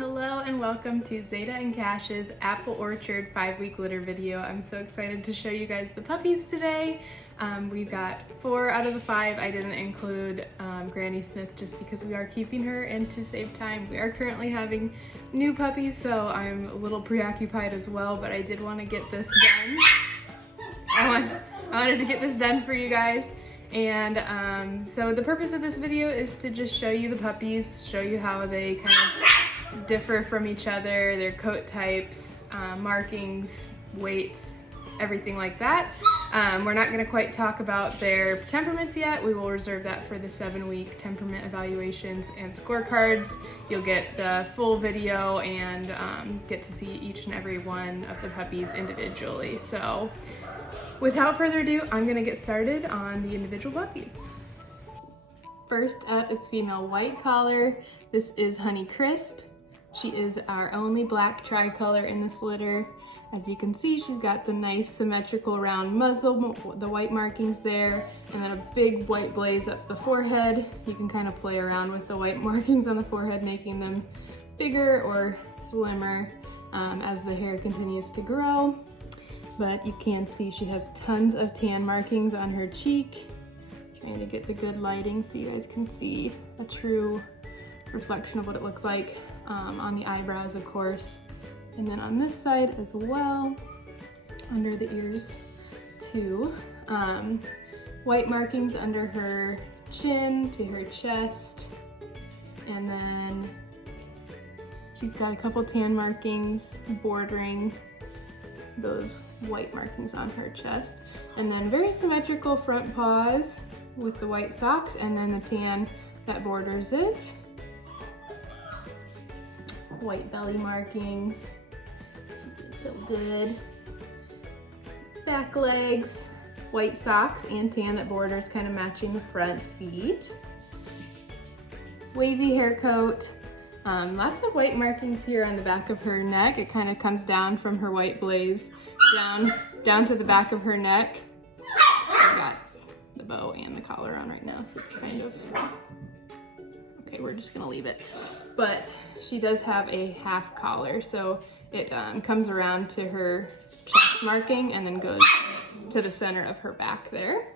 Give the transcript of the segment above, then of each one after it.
Hello and welcome to Zeda and Cash's Apple Orchard 5-week litter video. I'm so excited to show you guys the puppies today. We've got 4 out of the 5. I didn't include Granny Smith just because we are keeping her and to save time. We are currently having new puppies, so I'm a little preoccupied as well, but I did want to get this done. I wanted to get this done for you guys. And so the purpose of this video is to just show you the puppies, show you how they kind of differ from each other, their coat types, markings, weights, everything like that. We're not going to quite talk about their temperaments yet. We will reserve that for the 7-week temperament evaluations and scorecards. You'll get the full video and get to see each and every one of the puppies individually. So without further ado, I'm going to get started on the individual puppies. First up is female white collar. This is Honey Crisp. She is our only black tricolor in this litter. As you can see, she's got the nice symmetrical round muzzle, the white markings there, and then a big white blaze up the forehead. You can kind of play around with the white markings on the forehead, making them bigger or slimmer as the hair continues to grow. But you can see she has tons of tan markings on her cheek. Trying to get the good lighting so you guys can see a true reflection of what it looks like on the eyebrows, of course. And then on this side as well, under the ears too. White markings under her chin to her chest. And then she's got a couple tan markings bordering those white markings on her chest. And then very symmetrical front paws with the white socks and then the tan that borders it. White belly markings. She's so good. Back legs, white socks and tan that borders, kind of matching the front feet. Wavy hair coat. Lots of white markings here on the back of her neck. It kind of comes down from her white blaze down to the back of her neck. I got the bow and the collar on right now, so it's kind of, okay, we're just gonna leave it. But she does have a half collar, so it comes around to her chest marking and then goes to the center of her back there.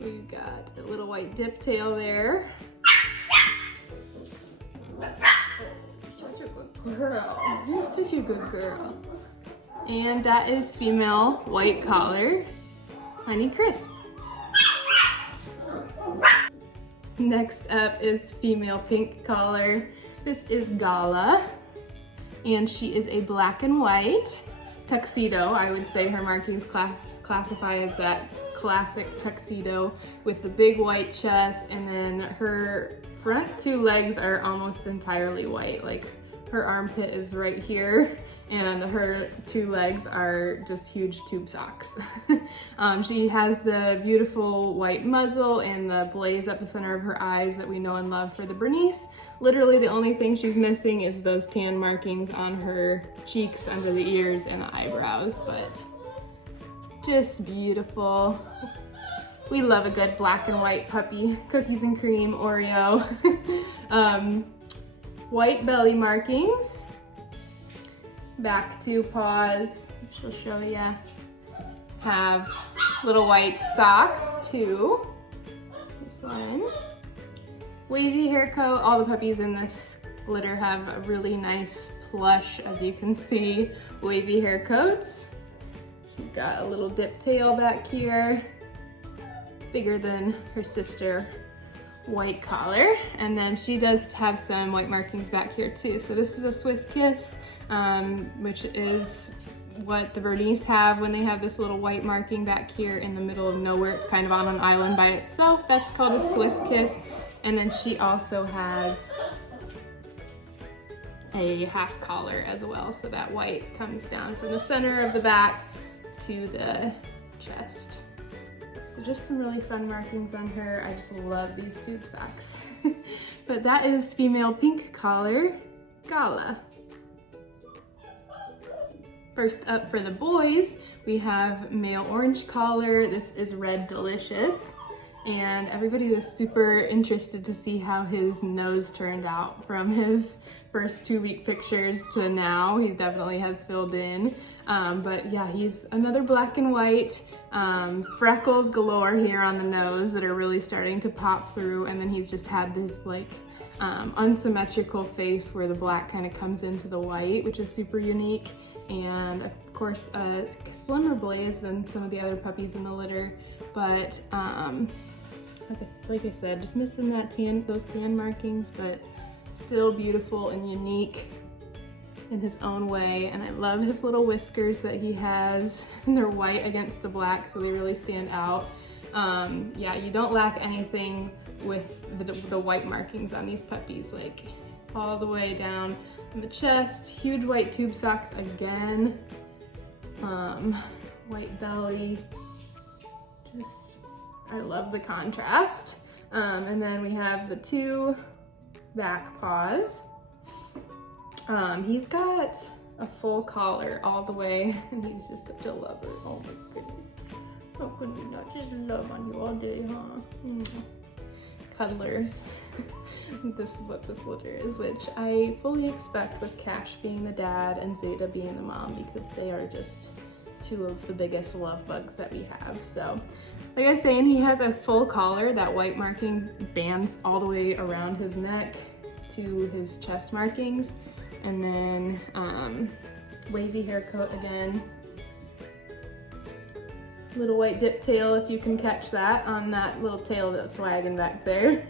We've got a little white dip tail there. You're such a good girl. You're such a good girl. And that is female white collar, Honey Crisp. Next up is female pink collar. This is Gala, and she is a black and white tuxedo. I would say her markings classify as that classic tuxedo with the big white chest, and then her front 2 legs are almost entirely white. Like her armpit is right here and her 2 legs are just huge tube socks. She has the beautiful white muzzle and the blaze up the center of her eyes that we know and love for the Bernice. Literally the only thing she's missing is those tan markings on her cheeks, under the ears, and the eyebrows, but just beautiful. We love a good black and white puppy. Cookies and cream, Oreo. White belly markings. Back 2 paws, which will show ya. Have little white socks too. This one. Wavy hair coat. All the puppies in this litter have a really nice plush, as you can see, wavy hair coats. She's got a little dip tail back here, bigger than her sister white collar, and then she does have some white markings back here too. So this is a Swiss Kiss, which is what the Bernice have when they have this little white marking back here in the middle of nowhere. It's kind of on an island by itself. That's called a Swiss Kiss. And then she also has a half collar as well, so that white comes down from the center of the back to the chest. So just some really fun markings on her. I just love these tube socks. But that is female pink collar, Gala. First up for the boys, we have male orange collar. This is Red Delicious. And everybody was super interested to see how his nose turned out from his first 2-week pictures to now. He definitely has filled in. But yeah, he's another black and white, freckles galore here on the nose that are really starting to pop through. And then he's just had this like unsymmetrical face where the black kind of comes into the white, which is super unique. And of course, a slimmer blaze than some of the other puppies in the litter. But like I said, just missing those tan markings, but still beautiful and unique in his own way. And I love his little whiskers that he has. And they're white against the black, so they really stand out. Yeah, you don't lack anything with the white markings on these puppies, like all the way down in the chest. Huge white tube socks again. White belly. Just, I love the contrast. And then we have the 2 back paws. He's got a full collar all the way, and he's just such a lover. Oh my goodness. How could we not just love on you all day, huh? Cuddlers. This is what this litter is, which I fully expect with Cash being the dad and Zeda being the mom, because they are just 2 of the biggest love bugs that we have. So like I was saying, he has a full collar. That white marking bands all the way around his neck to his chest markings. And then wavy hair coat again. Little white dip tail, if you can catch that on that little tail that's wagging back there.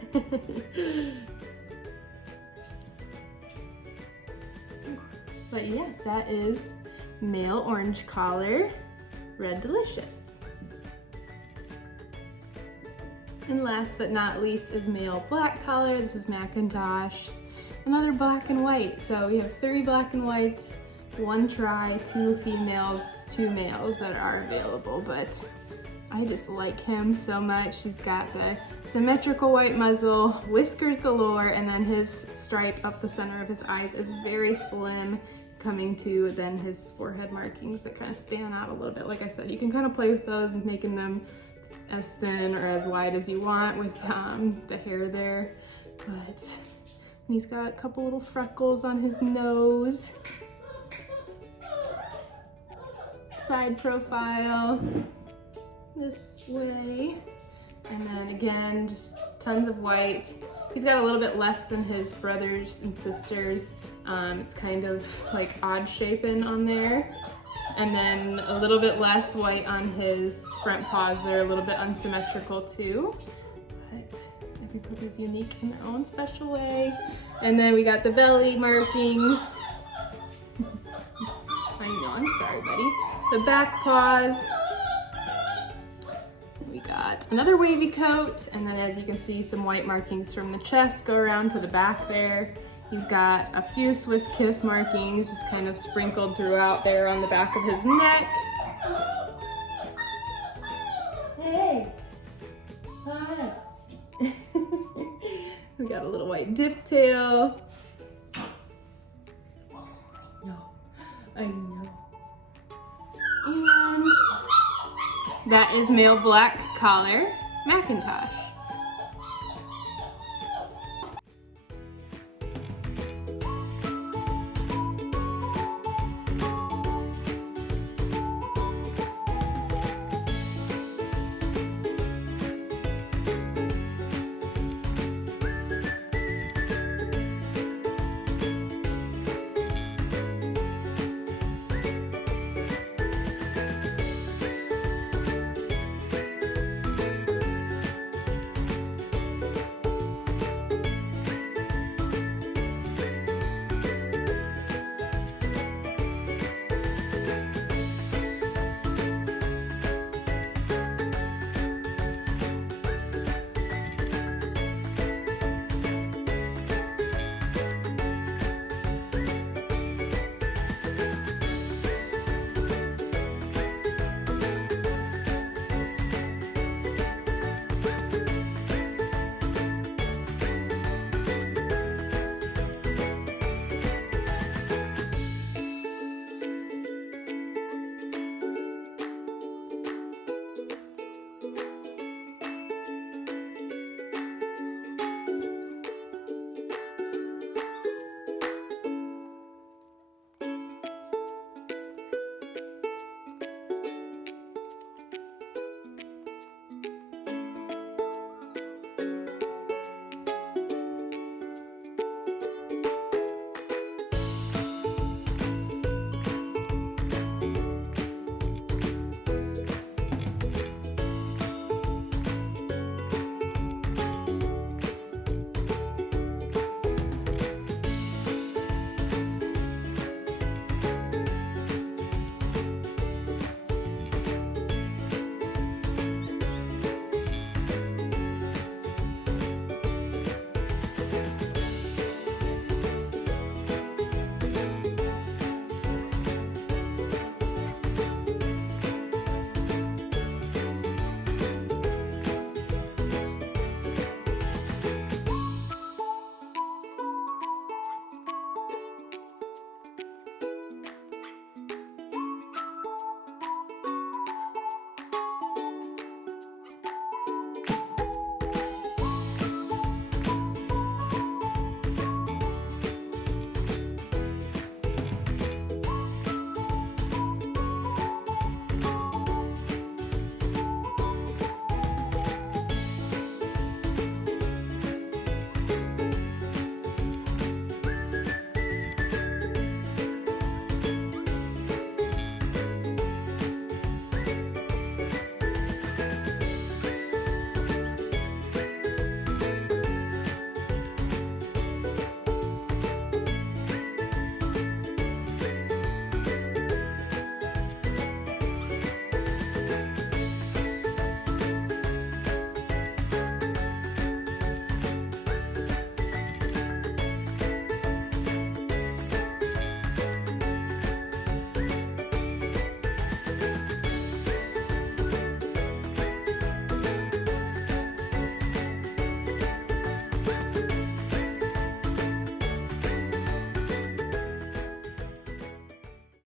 But yeah, that is male orange collar, Red Delicious. And last but not least is male black collar. This is Macintosh. Another black and white. So we have 3 black and whites, 1 tri, 2 females, 2 males that are available, but I just like him so much. He's got the symmetrical white muzzle, whiskers galore, and then his stripe up the center of his eyes is very slim, coming to then his forehead markings that kind of span out a little bit. Like I said, you can kind of play with those and making them as thin or as wide as you want with the hair there. But he's got a couple little freckles on his nose. Side profile this way, and then again just tons of white. He's got a little bit less than his brothers and sisters. It's kind of like odd shapen on there, and then a little bit less white on his front paws. They're a little bit unsymmetrical too, but every puppy's unique in their own special way. And then we got the belly markings. I know, I'm sorry, buddy. The back paws. We got another wavy coat, and then as you can see, some white markings from the chest go around to the back there. He's got a few Swiss Kiss markings just kind of sprinkled throughout there on the back of his neck. Hey! Hi! We got a little white dip tail. No, I know. And that is male black collar, Macintosh.